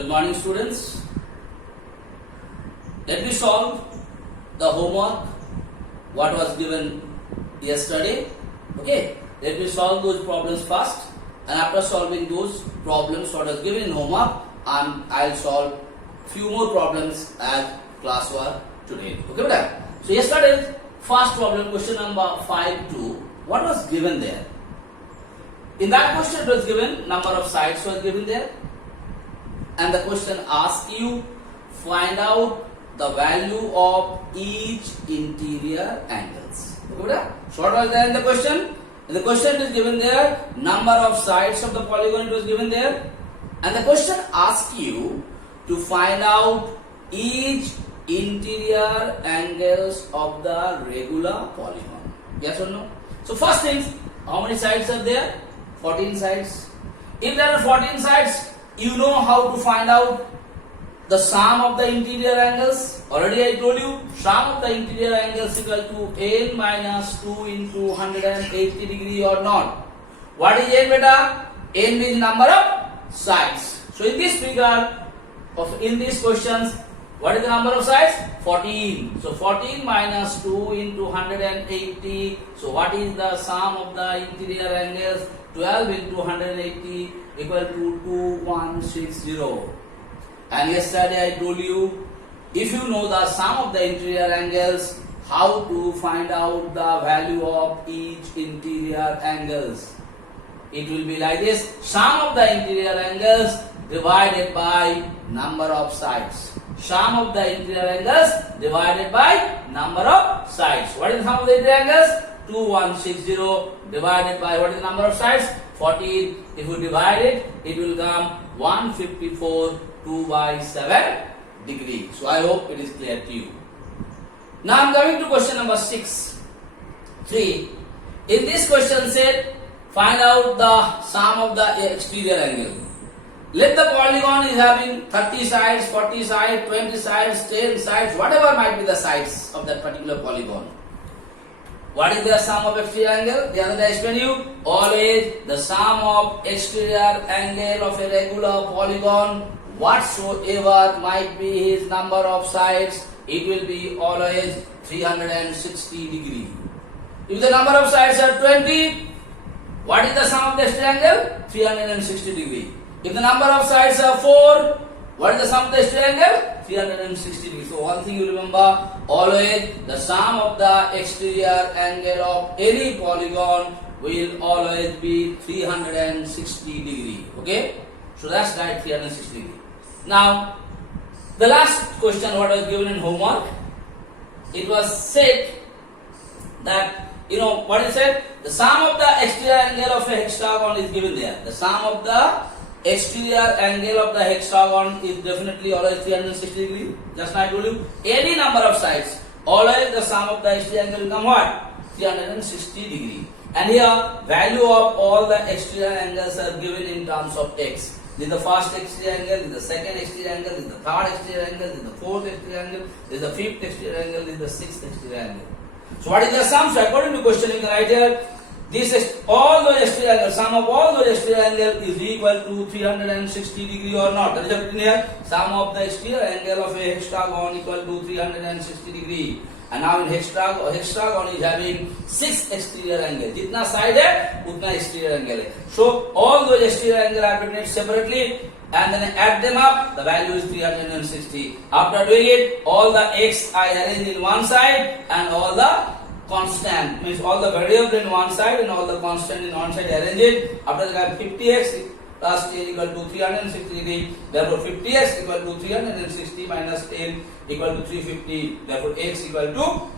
Good morning, students. Let me solve the homework what was given yesterday. Okay, let me solve those problems first, and after solving those problems what was given in homework, I'll solve few more problems as classwork today. Okay, brother. So yesterday's first problem, question number 5-2, what was given there? In that question it was given number of sides was given there. And the question asks you find out the value of each interior angles. Okay, so what was there in the question? In the question is given there number of sides of the polygon it was given there, and the question asks you to find out each interior angles of the regular polygon. Yes or no? So first things, how many sides are there? 14 sides. If there are 14 sides, you know how to find out the sum of the interior angles. Already I told you, sum of the interior angles equal to n minus 2 into 180 degree or not. What is n beta? N is number of sides. So in this figure, in these questions, what is the number of sides? 14. So 14 minus 2 into 180. So what is the sum of the interior angles? 12 into 180 equal to 2160. And yesterday I told you, if you know the sum of the interior angles, how to find out the value of each interior angles. It will be like this: sum of the interior angles divided by number of sides. Sum of the interior angles divided by number of sides. What is the sum of the interior angles? 2160 divided by what is the number of sides? 14. If you divide it, it will come 154 2 by 7 degree. So I hope it is clear to you. Now I am coming to question number 6.3. In this question said, find out the sum of the exterior angle. Let the polygon is having 30 sides, 40 sides, 20 sides, 10 sides, whatever might be the sides of that particular polygon. What is the sum of exterior angle? The other day I explained you, always the sum of exterior angle of a regular polygon, whatsoever might be his number of sides, it will be always 360 degree. If the number of sides are 20, what is the sum of the exterior angle? 360 degree. If the number of sides are 4, what is the sum of the exterior angle? 360 degree. So one thing you remember, always the sum of the exterior angle of any polygon will always be 360 degree. Okay? So that's right, 360 degree. Now, the last question what was given in homework, it was said that, what is said? The sum of the exterior angle of a hexagon is given there. The sum of the exterior angle of the hexagon is definitely always 360 degree. Just now I told you, any number of sides, always the sum of the exterior angle will come what? 360 degree. And here, value of all the exterior angles are given in terms of x. This is the first exterior angle, this is the second exterior angle, this is the third exterior angle, this is the fourth exterior angle, this is the fifth exterior angle, this is the sixth exterior angle. So what is the sum? So according to question you can write here, all those exterior angles, sum of all those exterior angles is equal to 360 degree or not. That is written here. Sum of the exterior angle of a hexagon equal to 360 degree. And now in hexagon is having 6 exterior angles. Jitna side hai, utna exterior angle hai. So all those exterior angles are written separately, and then add them up, the value is 360. After doing it, all the x I arrange in one side and all the constant, means all the variable in one side and all the constant in one side, arrange it. After that, 50x plus 10 equal to 360 degree. Therefore 50x equal to 360 minus 10 equal to 350. Therefore x equal to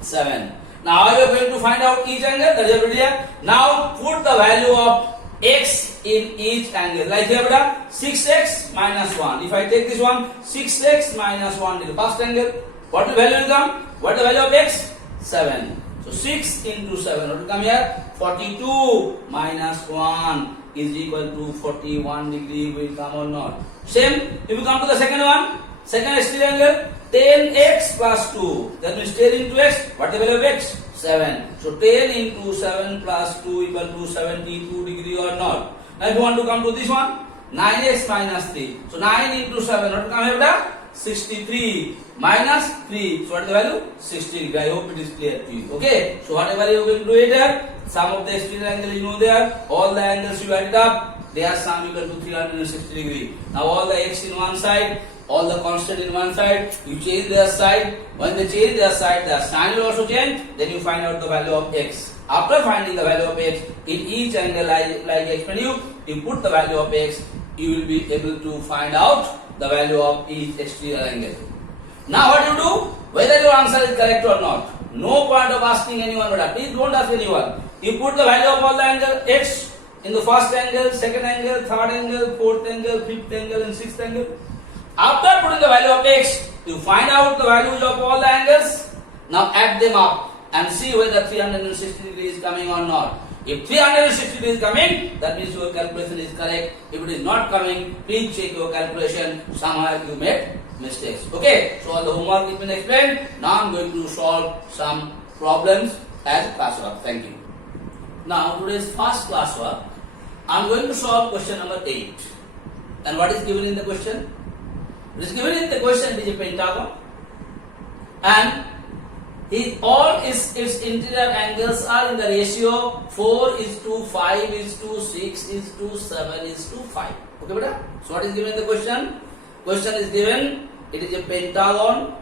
7. Now how you are going to find out each angle? That is here. Now put the value of x in each angle. Like here, 6x minus 1. If I take this one, 6x minus 1 is the first angle. What will value will come? What is the value of x? 7. So 6 into 7. What will come here? 42 minus 1 is equal to 41 degree. Will come or not? Same. If you come to the second one, second exterior angle, 10x plus 2. That means 10 into x. What is the value of x? 7. So 10 into 7 plus 2 equal to 72 degree or not. Now if you want to come to this one, 9x minus 3. So 9 into 7, what will come here beta? 63 minus 3. So what is the value? 60. I hope it is clear to you. Okay. So whatever you are going to do it here, sum of the exterior angle you know there. All the angles you add it up. They are sum equal to 360 degree. Now all the x in one side, all the constant in one side, you change their side. When they change their side, their sign will also change. Then you find out the value of x. After finding the value of x in each angle, like I explained you put the value of x, you will be able to find out the value of each exterior angle. Now what you do? Whether your answer is correct or not. No point of asking anyone, but please don't ask anyone. You put the value of all the angle x in the first angle, second angle, third angle, fourth angle, fifth angle and sixth angle. After putting the value of x, you find out the values of all the angles. Now add them up and see whether 360 degree is coming or not. If 360 degree is coming, that means your calculation is correct. If it is not coming, please check your calculation. Somehow you made mistakes. Okay, so all the homework has been explained. Now I am going to solve some problems as classwork. Thank you. Now today's first classwork, I am going to solve question number 8. And what is given in the question? It is given in the question is a pentagon, and all its interior angles are in the ratio 4:5:6:7:5. Okay, beta? So what is given in the question? Question is given, it is a pentagon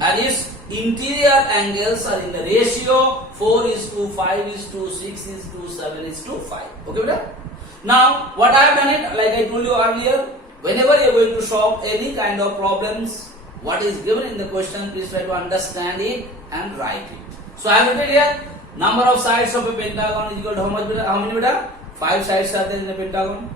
and its interior angles are in the ratio 4:5:6:7:5. Okay, beta? Now what I have done it, like I told you earlier, whenever you are going to solve any kind of problems, what is given in the question, please try to understand it and write it. So I have written here, number of sides of a pentagon is equal to how much beta? How many beta? 5 sides are there in a pentagon.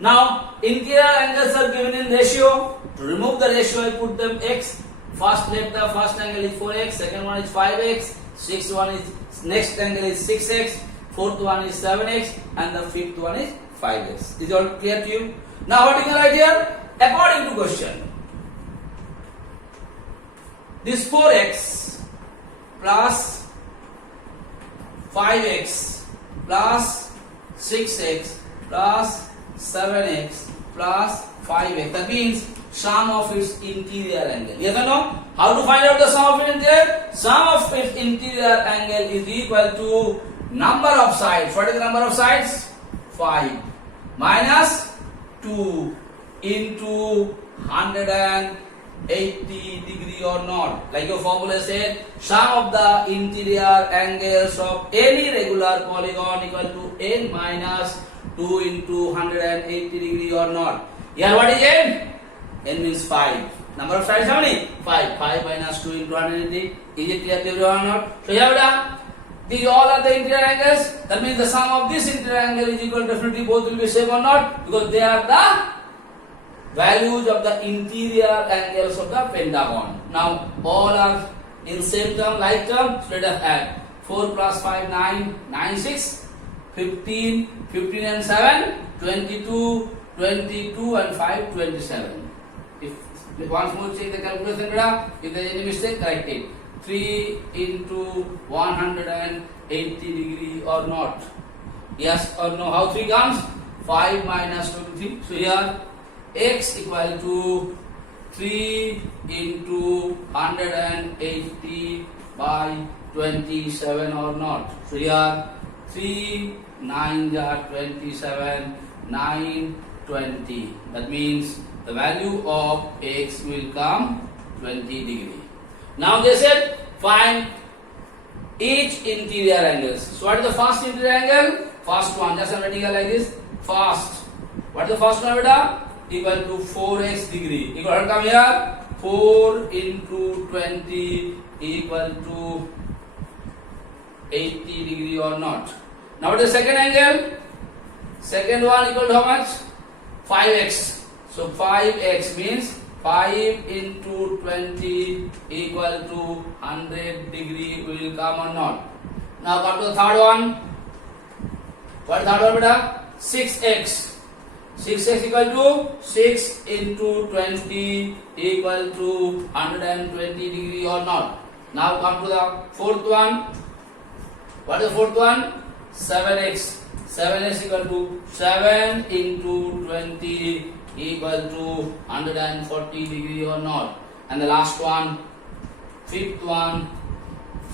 Now interior angles are given in ratio. To remove the ratio, I put them x. First let the first angle is 4x, second one is 5x, sixth one is next angle is 6x, fourth one is 7x, and the fifth one is 5x. Is all clear to you? Now what you can write here? According to question, this 4x plus 5x plus 6x plus 7x plus 5x. That means sum of its interior angle. Yes or no? How to find out the sum of its interior? Sum of its interior angle is equal to number of sides. What is the number of sides? 5 minus 2 into 180 degree or not. Like your formula said, sum of the interior angles of any regular polygon equal to n minus 2 into 180 degree or not. Here what is n? N means 5. Number of sides how many? 5. 5 minus 2 into 180. Is it clear to you or not? So here these all are the interior angles. That means the sum of this interior angle is equal, definitely both will be same or not, because they are the values of the interior angles of the pentagon. Now all are in same term, like term. So let us add 4 plus 5 9, 9 6, 15, 15 and 7, 22, 22 and 5 27. If once more check the calculation, if there is any mistake, correct it. 3 into 180 degree or not? Yes or no? How 3 comes? 5 minus 23. So here x equal to 3 into 180 by 27 or not? So here 3 9 are 27, 9 20. That means the value of x will come 20 degree. Now they said find each interior angles. So what is the first interior angle? First one. Just I'm writing like this. First. What is the first one, beta? Equal to 4x degree. Equal to come here. 4 into 20 equal to 80 degree or not. Now what is the second angle? Second one equal to how much? 5x. So 5x means 5 into 20 equal to 100 degree will come or not. Now come to the third one. What is the third one, beta? 6x. 6x equal to 6 into 20 equal to 120 degree or not. Now come to the fourth one. What is the fourth one? 7x. 7 is equal to 7 into 20 equal to 140 degree or not. And the last one, fifth one,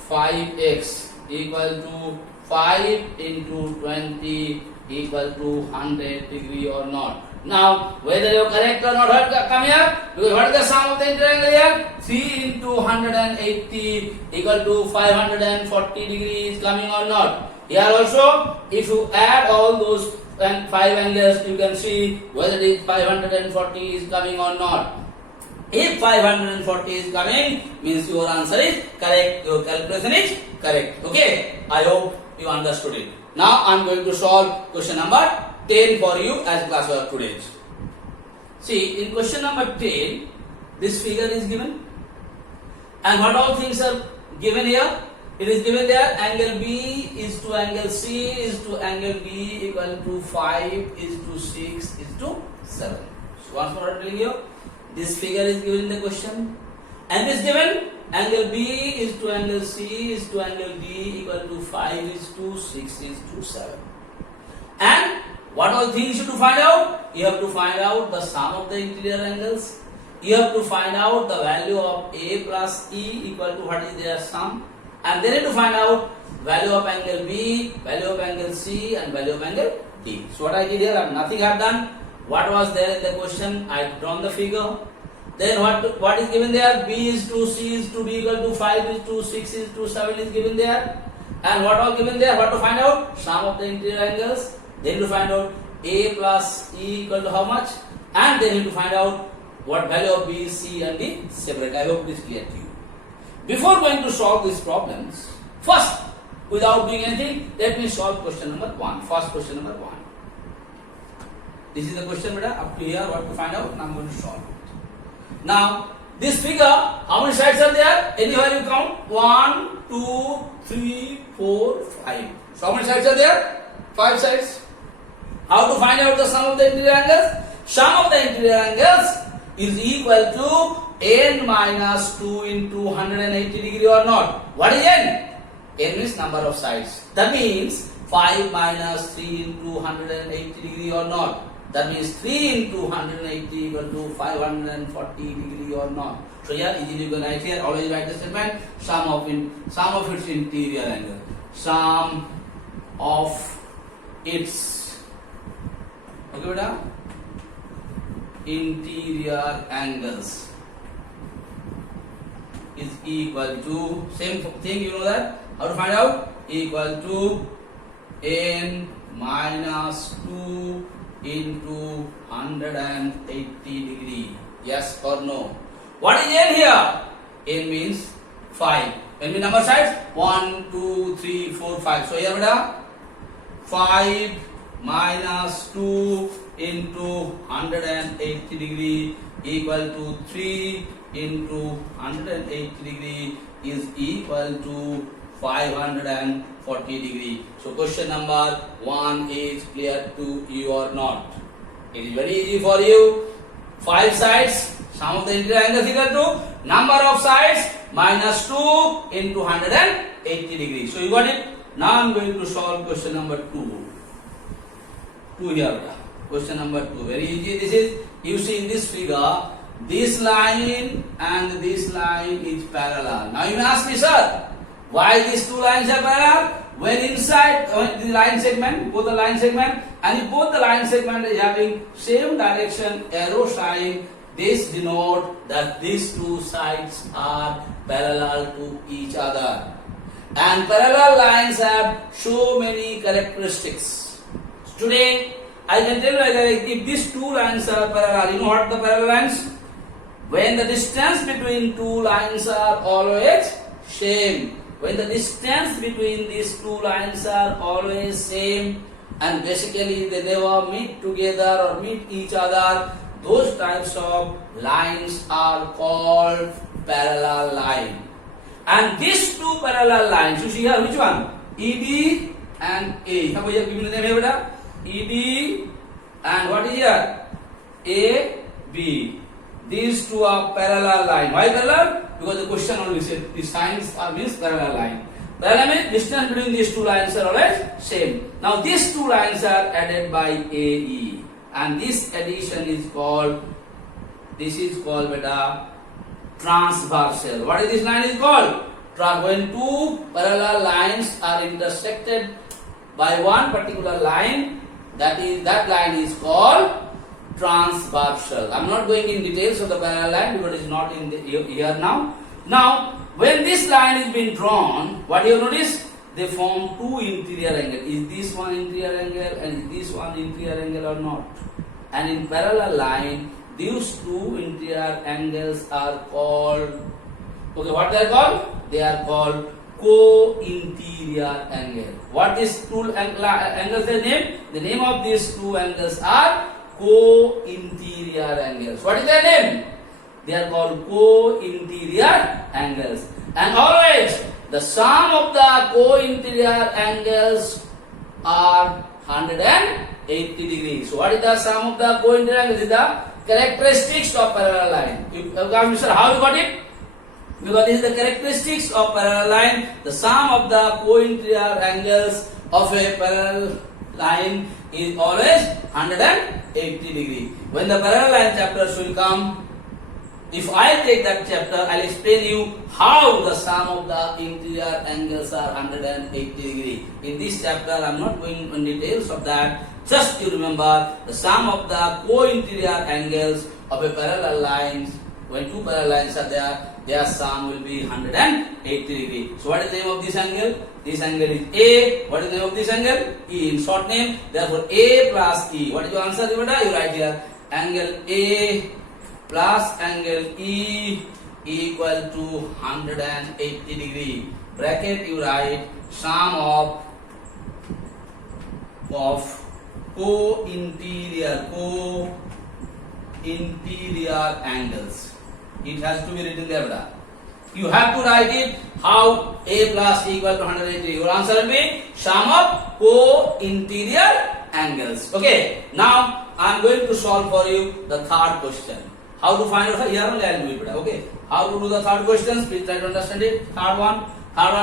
5x equal to 5 into 20 equal to 100 degree or not. Now, whether you are correct or not, come here. Because what is the sum of the triangle here? 3 into 180 equal to 540 degrees coming or not. Here also, if you add all those 5 angles, you can see whether it is 540 is coming or not. If 540 is coming, means your answer is correct, your calculation is correct. Okay, I hope you understood it. Now I am going to solve question number 10 for you as class work today. See, in question number 10, this figure is given. And what all things are given here? It is given there, angle B is to angle C is to angle B equal to 5 is to 6 is to 7. So once more I am telling you, this figure is given in the question. And is given, angle B is to angle C is to angle D equal to 5 is to 6 is to 7. And what all things you have to find out? You have to find out the sum of the interior angles. You have to find out the value of A plus E equal to what is their sum. And then you have to find out value of angle B, value of angle C and value of angle D. So what I did here, nothing I have done. What was there in the question? I have drawn the figure. Then what is given there? B is to C is to D equal to 5 is to 6 is to 7 is given there. And what all given there? What to find out? Sum of the interior angles. Then to find out A plus E equal to how much? And then you to find out what value of B, C and D separate. I hope it is clear to you. Before going to solve these problems, first, without doing anything, let me solve question number 1. First question number 1. This is the question, beta. Up to here, what to find out? Now I am going to solve it. Now, this figure, how many sides are there? Anywhere you count? 1, 2, 3, 4, 5. So, how many sides are there? 5 sides. How to find out the sum of the interior angles? Sum of the interior angles is equal to n minus 2 into 180 degree or not. What is n? N means number of sides. That means 5 minus 3 into 180 degree or not. That means 3 into 180 equal to 540 degree or not. So here easily you can write here, always write the statement, sum of its interior angle. Sum of its, okay beta, interior angles is equal to, same thing you know that, how to find out? Equal to n minus 2 into 180 degree. Yes or no? What is n here? N means 5. N means number sides? 1, 2, 3, 4, 5. So here beta, 5 minus 2 into 180 degree equal to 3 into 180 degree is equal to 540 degree. So question number 1 is clear to you or not? It is very easy for you. 5 sides, sum of the interior angles equal to number of sides minus 2 into 180 degree. So you got it? Now I am going to solve question number 2. 2 here. Question number 2. Very easy. This is, you see in this figure, this line and this line is parallel. Now you may ask me, sir, why these two lines are parallel? When inside the line segment, both the line segment, and if both the line segment is having same direction arrow sign, this denote that these two sides are parallel to each other. And parallel lines have so many characteristics. Today, I can tell you that if these two lines are parallel, you know what the parallel lines? When the distance between two lines are always same. When the distance between these two lines are always same and basically they never meet together or meet each other, those types of lines are called parallel line. And these two parallel lines, you see here which one? ED and A. How we have given the name here, beta? ED and what is here? AB. These two are parallel line. Why parallel? Because the question only said the signs are means parallel line. Parallel means distance between these two lines are always same. Now these two lines are added by AE, and this addition is called, this is called beta transversal. What is this line is called? When two parallel lines are intersected by one particular line, that line is called transversal. I am not going in details of the parallel line because it is not in here now. Now, when this line is being drawn, what you notice? They form two interior angles. Is this one interior angle and is this one interior angle or not? And in parallel line, these two interior angles are called, okay, what they are called? They are called co-interior angle. What is two angles they name? The name of these two angles are co-interior angles. What is their name? They are called co-interior angles. And always the sum of the co-interior angles are 180 degrees. So what is the sum of the co-interior angles? Is the characteristics of parallel line. Sir, how you got it? Because this is the characteristics of parallel line. The sum of the co-interior angles of a parallel line is always 180 degree. When the parallel line chapters will come, if I take that chapter, I will explain you how the sum of the interior angles are 180 degree. In this chapter, I am not going in details of that. Just you remember the sum of the co-interior angles of a parallel lines. When two parallel lines are there, their sum will be 180 degree. So what is the name of this angle? This angle is A. What is the name of this angle? E. In short name, therefore A plus E. What is your answer? You write here angle A plus angle E equal to 180 degree. Bracket you write sum of co-interior angles. It has to be written there, brother. You have to write it how A plus E equal to 180. Your answer will be sum of co-interior angles. Okay. Now I am going to solve for you the third question. How to find out? Here only I will do it, brother. Okay. How to do the third question? Please try to understand it. Third one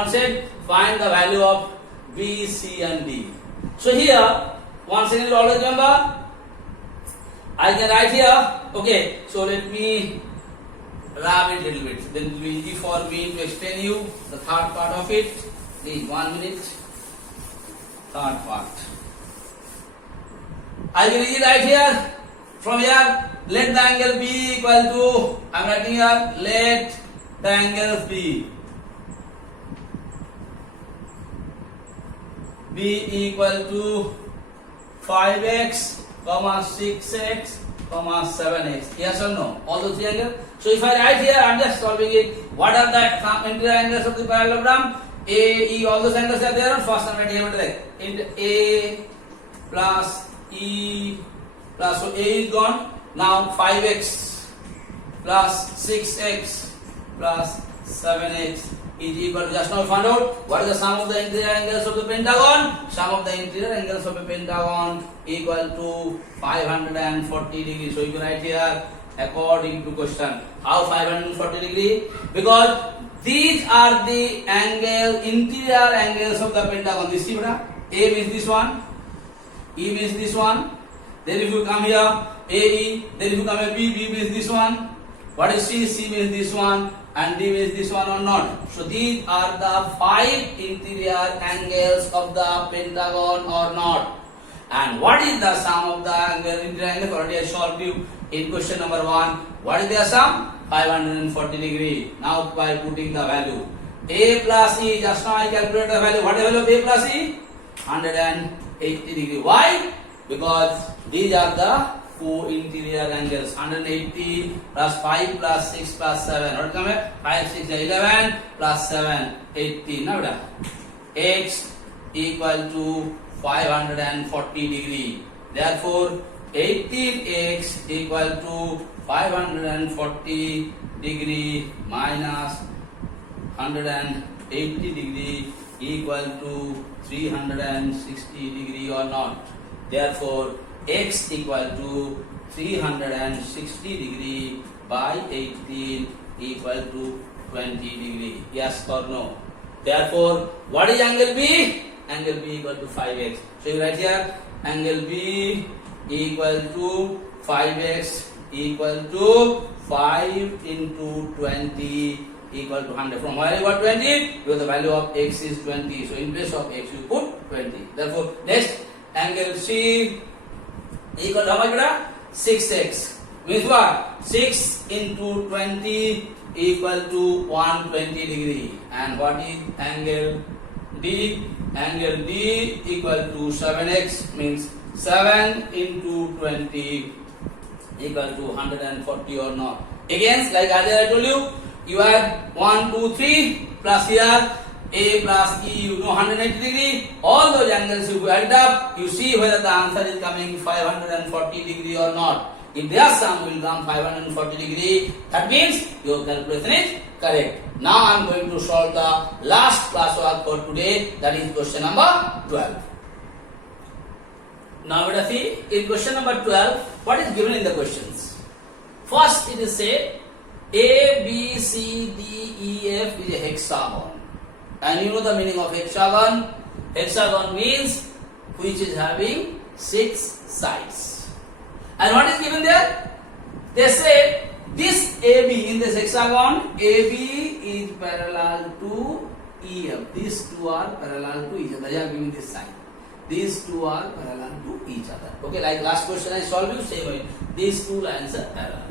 said find the value of B, C, and D. So here once again you always remember I can write here. Okay. So let me wrap it a little bit. Then it will be easy for me to explain you the third part of it. Please 1 minute. Third part. I will easily write here. From here, let the angle B equal to, I am writing here, let the angle B equal to 5x, 6x, 7x. Yes or no? All those three angles. So if I write here, I am just solving it. What are the interior angles of the parallelogram? A, E, all those angles are there. First I am writing here A plus E plus, so A is gone. Now 5x plus 6x plus 7x is equal to, just now we found out what is the sum of the interior angles of the pentagon. Sum of the interior angles of a pentagon equal to 540 degrees. So you can write here according to question. How 540 degree? Because these are the interior angles of the pentagon. This is A means this one, E means this one. Then if you come here, AE, then if you come here, B means this one. What is C? C means this one, and D means this one or not. So these are the 5 interior angles of the pentagon or not. And what is the sum of the interior angles? Already I solved you in question number 1. What is their sum? 540 degree. Now by putting the value A plus E, just now I calculate the value. What is the value of A plus E? 180 degree. Why? Because these are the co-interior angles. 180 plus 5 plus 6 plus 7. What come here? 5, 6, 11 plus 7, 18. Now X equal to 540 degree. Therefore 18x equal to 540 degree minus 180 degree equal to 360 degree or not. Therefore x equal to 360 degree by 18 equal to 20 degree. Yes or no? Therefore, what is angle B? Angle B equal to 5x. So you write here angle B equal to 5x equal to 5 into 20 equal to 100. From where you got 20? Because the value of x is 20. So in place of x you put 20. Therefore, next angle C equal to how much? 6x. Means what? 6 into 20 equal to 120 degree. And what is angle D? Angle D equal to 7x, means 7 into 20 equal to 140 or not. Again, like earlier I told you, you add 1, 2, 3 plus here A plus E, you know 180 degree. All those angles you add up, you see whether the answer is coming 540 degree or not. If their sum will come 540 degree, that means your calculation is correct. Now I am going to solve the last classwork for today, that is question number 12. Now let us see in question number 12 what is given in the questions. First it is said A, B, C, D, E, F is a hexagon. And you know the meaning of hexagon. Hexagon means which is having 6 sides. And what is given there? They say this AB in this hexagon, AB is parallel to EF. These two are parallel to each other. They are giving this sign. These two are parallel to each other. Okay, like last question I solved you, same way. These two lines are parallel.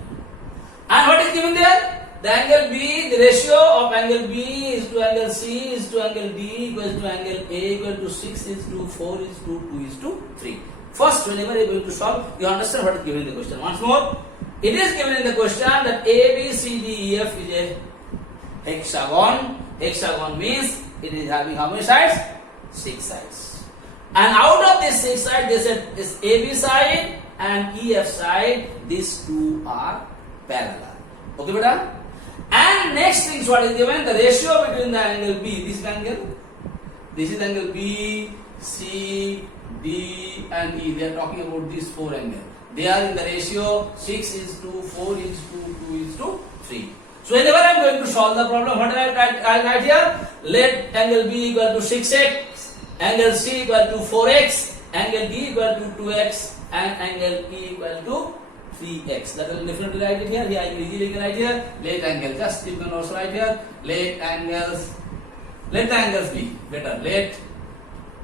And what is given there? The angle B, the ratio of angle B is to angle C is to angle D equals to angle A equal to 6 is to 4 is to 2 is to 3. First, whenever you are going to solve, you understand what is given in the question. Once more, it is given in the question that A, B, C, D, E, F is a hexagon. Hexagon means it is having how many sides? 6 sides. And out of these 6 sides, they said this AB side and EF side, these two are parallel. Okay, beta? And next thing, what is given? The ratio between the angle B, this angle, this is angle B, C, D and E. They are talking about these 4 angles. They are in the ratio 6 is to 4 is to 2 is to 3. So whenever I am going to solve the problem, what I write here? Let angle B equal to 6x, angle C equal to 4x, angle D equal to 2x, and angle E equal to 3x. That will definitely write it here. Here I can easily write here. Let angle, just you can also write here. Let the angles be better. Let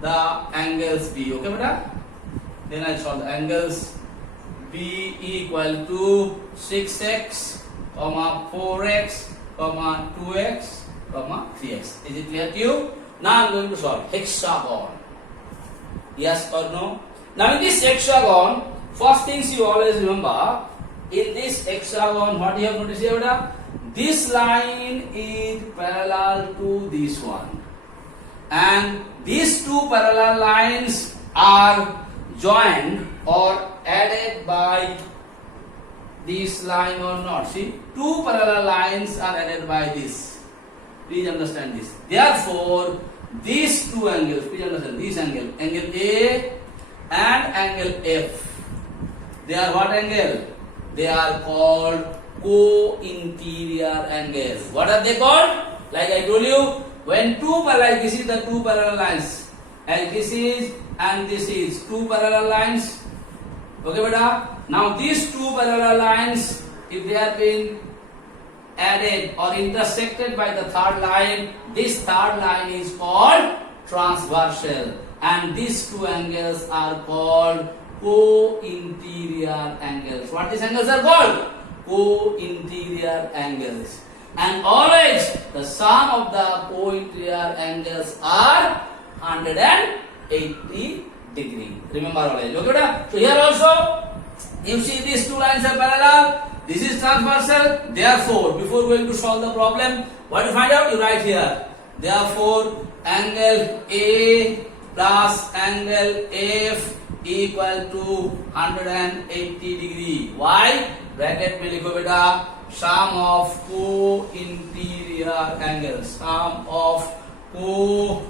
the angles be. Okay, beta? Then I solve the angles. B equal to 6x, 4x, 2x, 3x. Is it clear to you? Now I am going to solve hexagon. Yes or no? Now in this hexagon, first things you always remember, in this hexagon, what you have noticed here? This line is parallel to this one. And these two parallel lines are joined or added by this line or not. See, two parallel lines are added by this. Please understand this. Therefore, these two angles, please understand this angle, angle A and angle F, they are what angle? They are called co-interior angles. What are they called? Like I told you, when two parallel, this is the two parallel lines, and this is two parallel lines. Okay, beta? Now these two parallel lines, if they have been added or intersected by the third line, this third line is called transversal, and these two angles are called co-interior angles. What these angles are called? Co-interior angles. And always the sum of the co-interior angles are 180 degree. Remember always. Okay, so here also you see these two lines are parallel. This is transversal. Therefore, before going to solve the problem, what you find out? You write here. Therefore, angle A plus angle F equal to 180 degree. Why? Bracket में लिखो बेटा. Sum of co-interior angles. Sum of co-interior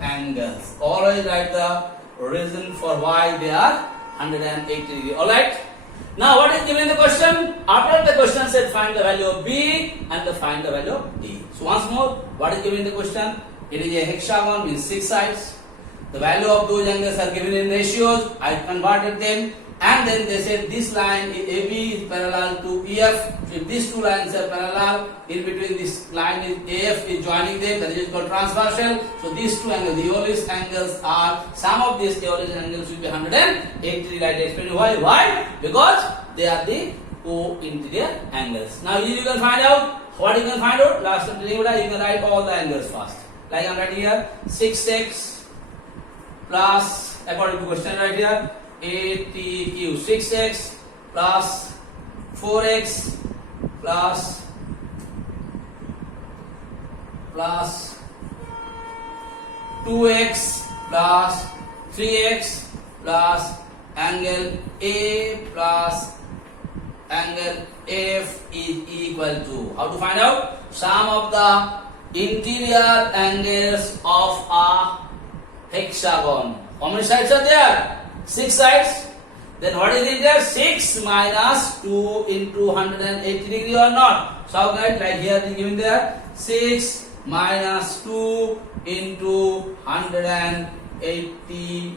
angles. Always write the reason for why they are 180 degree. Alright. Now what is given in the question? After the question said find the value of B and find the value of D. So once more, what is given in the question? It is a hexagon with 6 sides. The value of those angles are given in ratios. I converted them, and then they said this line AB is parallel to EF. If these two lines are parallel, in between this line is AF is joining them. That is called transversal. So these two angles, the Euler's angles are, sum of these Euler's angles will be 180 degree. I explain why. Why? Because they are the co-interior angles. Now you can find out. What you can find out? Last time you can write all the angles first. Like I am writing here 6x plus, according to question right here, 8TQ, 6x plus 4x plus 2x plus 3x plus angle A plus angle F is equal to, how to find out? Sum of the interior angles of a hexagon. How many sides are there? 6 sides. Then what is it there? 6 minus 2 into 180 degree or not? So how can I write? Like here it is given there, 6 minus 2 into 180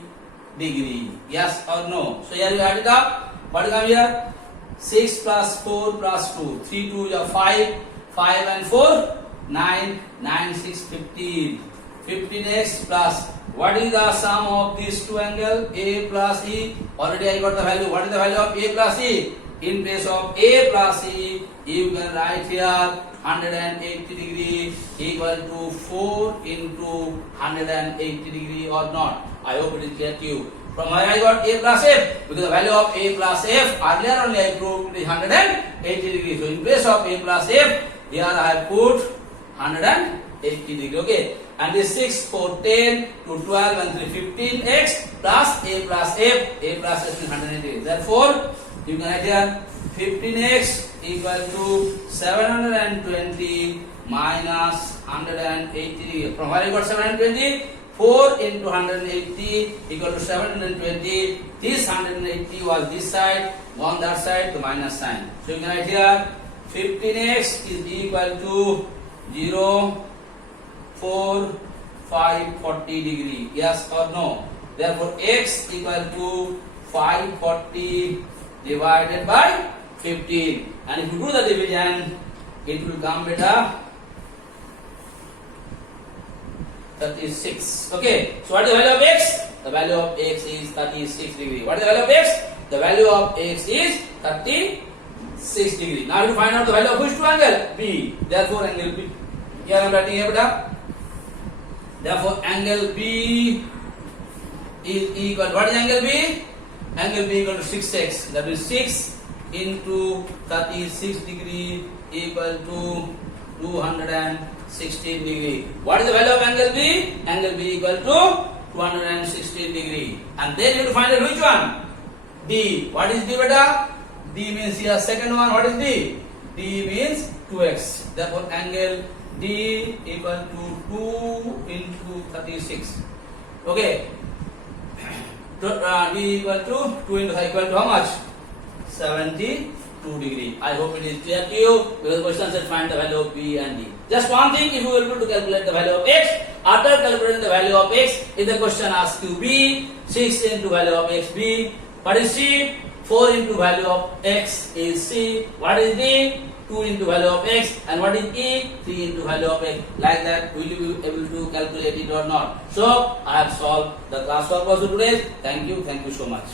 degree. Yes or no? So here you add it up. What will come here? 6 plus 4 plus 2. 3 2 is 5. 5 and 4, 9. 9 6 15. 15x plus, what is the sum of these two angles? A plus E. Already I got the value. What is the value of A plus E? In place of A plus E, you can write here 180 degree equal to 4 into 180 degree or not. I hope it is clear to you. From where I got A plus F? Because the value of A plus F, earlier only I proved it is 180 degree. So in place of A plus F, here I have put 180 degree. Okay. And this 6, 4, 10, 2, 12 and 3, 15x plus A plus F. A plus F is 180. Therefore, you can write here 15x equal to 720 minus 180 degree. From where I got 720? 4 into 180 equal to 720. This 180 was this side, on that side, the minus sign. So you can write here 15x is equal to 0, 4, 540 degree. Yes or no? Therefore, x equal to 540 divided by 15. And if you do the division, it will come beta 36. Okay. So what is the value of x? The value of x is 36 degree. What is the value of x? The value of x is 36 degree. Now you find out the value of which two angle? B. Therefore, angle B. Here I am writing here beta. Therefore, angle B is equal. What is angle B? Angle B equal to 6x. That is 6 into 36 degree equal to 216 degree. What is the value of angle B? Angle B equal to 216 degree. And then you will find out which one? D. What is D beta? D means here second one. What is D? D means 2x. Therefore, angle D equal to 2 into 36. Okay. D equal to 2 into 5 equal to how much? 72 degree. I hope it is clear to you, because the question said find the value of B and D. Just one thing, if you are able to calculate the value of x, after calculating the value of x, if the question asks you B, 6 into value of x B, what is C? 4 into value of x is C. What is D? 2 into value of x. And what is E? 3 into value of x. Like that, will you be able to calculate it or not? So, I have solved the class work also today. Thank you so much.